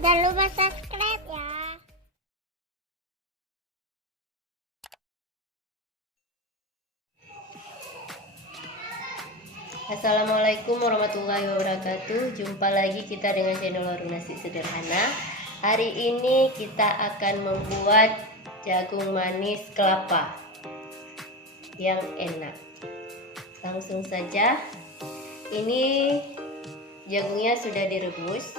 Jangan lupa subscribe ya. Assalamualaikum warahmatullahi wabarakatuh. Jumpa lagi kita dengan channel Warung Nasi Sederhana. Hari ini kita akan membuat jagung manis kelapa yang enak. Langsung saja. Ini jagungnya sudah direbus.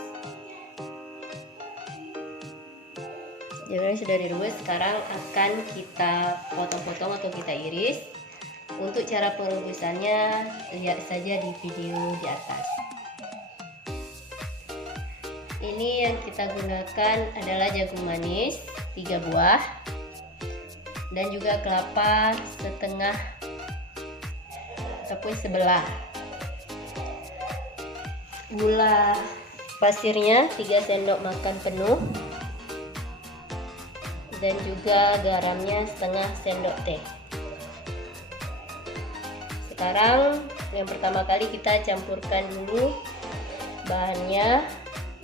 Jagungnya sudah direbus. Sekarang akan kita potong-potong atau kita iris. Untuk cara perebusannya lihat saja di video di atas. Ini yang kita gunakan adalah jagung manis 3 buah dan juga kelapa setengah ataupun sebelah. Gula pasirnya 3 sendok makan penuh dan juga garamnya setengah sendok teh. Sekarang yang pertama kali kita campurkan dulu bahannya,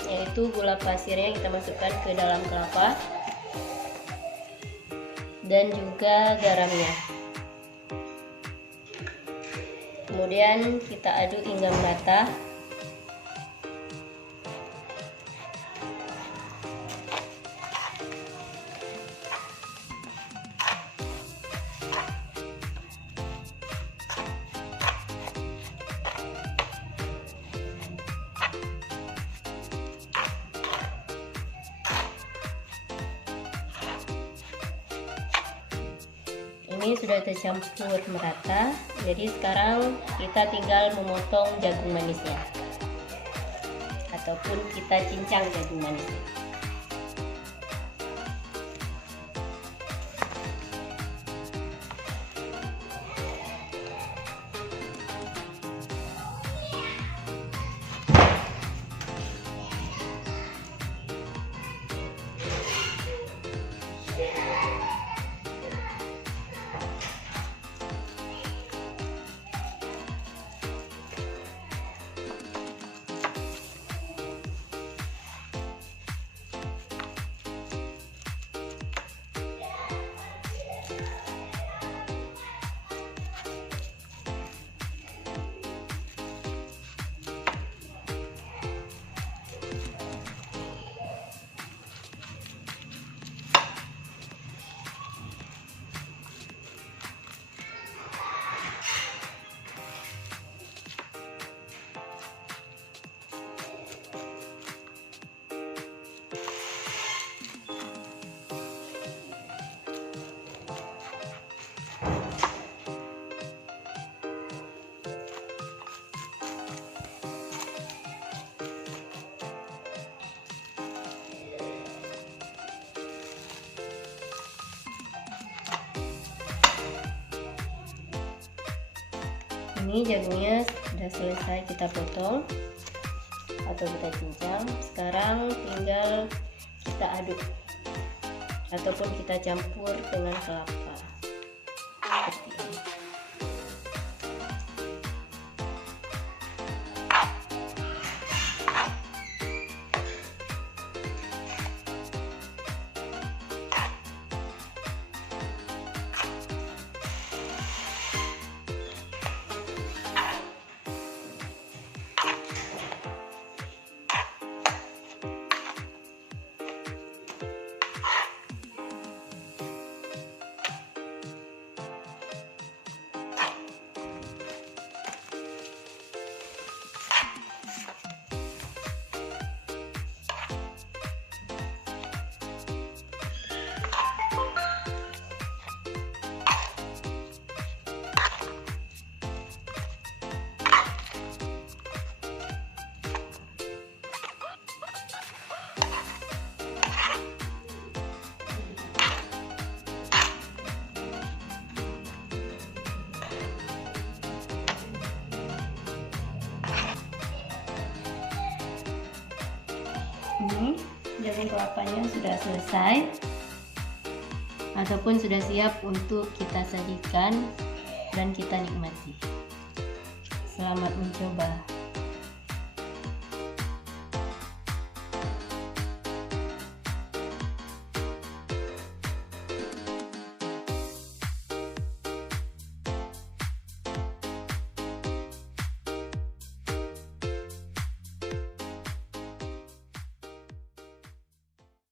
yaitu gula pasirnya kita masukkan ke dalam kelapa dan juga garamnya. Kemudian kita aduk hingga merata. Ini sudah tercampur merata, jadi sekarang kita tinggal memotong jagung manisnya ataupun kita cincang jagung manisnya. Ini jagungnya sudah selesai kita potong atau kita cincang. Sekarang tinggal kita aduk ataupun kita campur dengan kelapa seperti ini. Ini jagung kelapanya sudah selesai ataupun sudah siap untuk kita sajikan dan kita nikmati. Selamat mencoba.